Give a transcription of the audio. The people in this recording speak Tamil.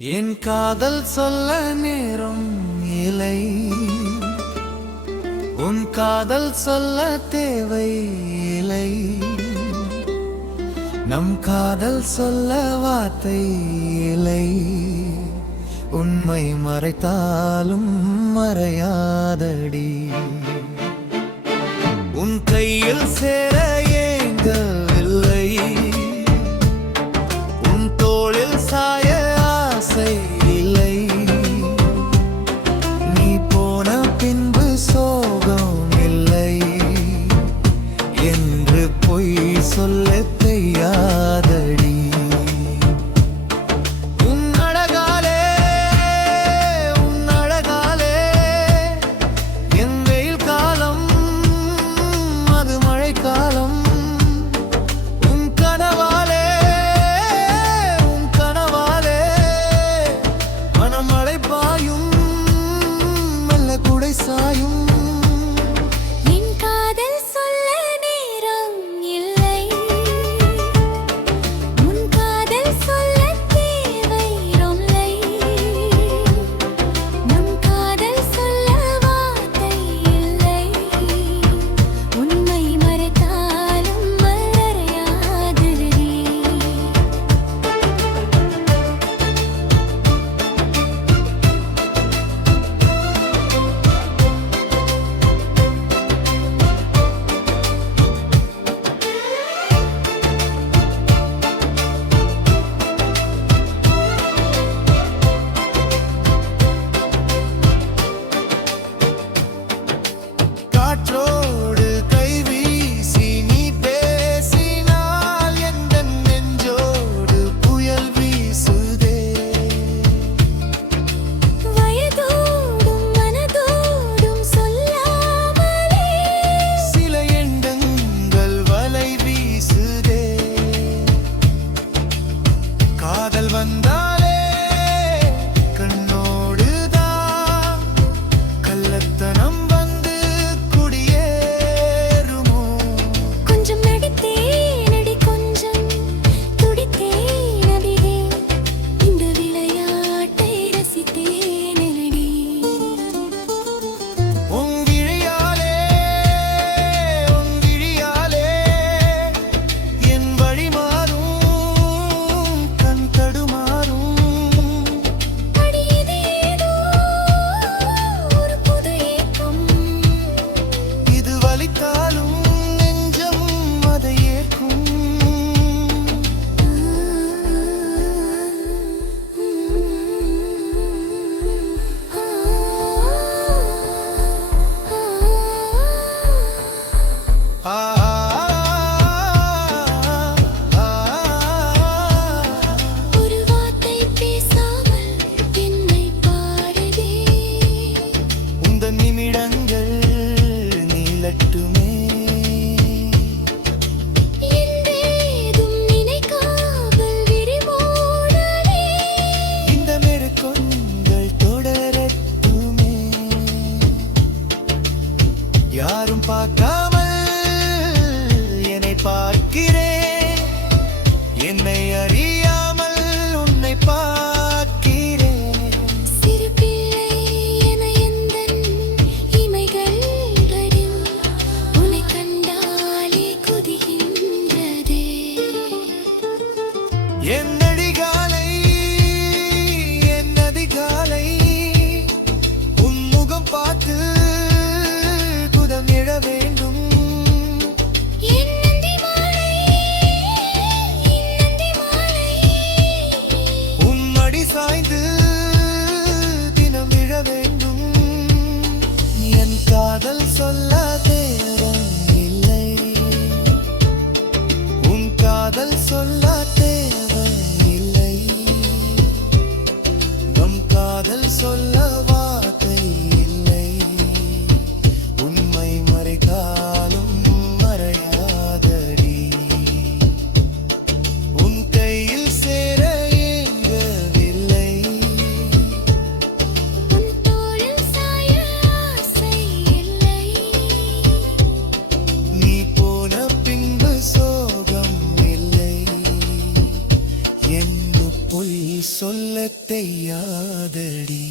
என் காதல் சொல்ல நேரம் இல்லை, உன் காதல் சொல்ல தேவை இல்லை. நம் காதல் சொல்ல வார்த்தை இல்லை. உண்மை மறைத்தாலும் மறையாதடி. உன் கையில் சேர ஏங்கவில்லை, உன் தோளில் சாய ஆசை இல்லை. நீ போன பின்பு சோகம் இல்லை என்று பொய் சொல்ல தெரியாதடி. யாரும் பார்க்காமல் என்னை பார்க்கிறேன், என்னை அறியாமல் உன்னை பார்க்கிறேன். சிறு பிள்ளை என எந்தன் இமைகள் வரும், உன்னை கண்டாலே கொதிக்கின்றதே. என் அடிகாலை என் அதிகாலை உன் முகம் பார்த்து எழ வேண்டும். உன் மடி சாய்ந்து தினம் இழ வேண்டும். என் காதல் சொல்ல தேரம் இல்லை, உன் காதல் சொல்ல தேவை இல்லை. நம் காதல் சொல்ல வார்த்தை இல்லை. உண்மை மறைத்தாலும் மறையாதடி. உன் கையில் சேர ஏங்கவில்லை, தெரியாதடி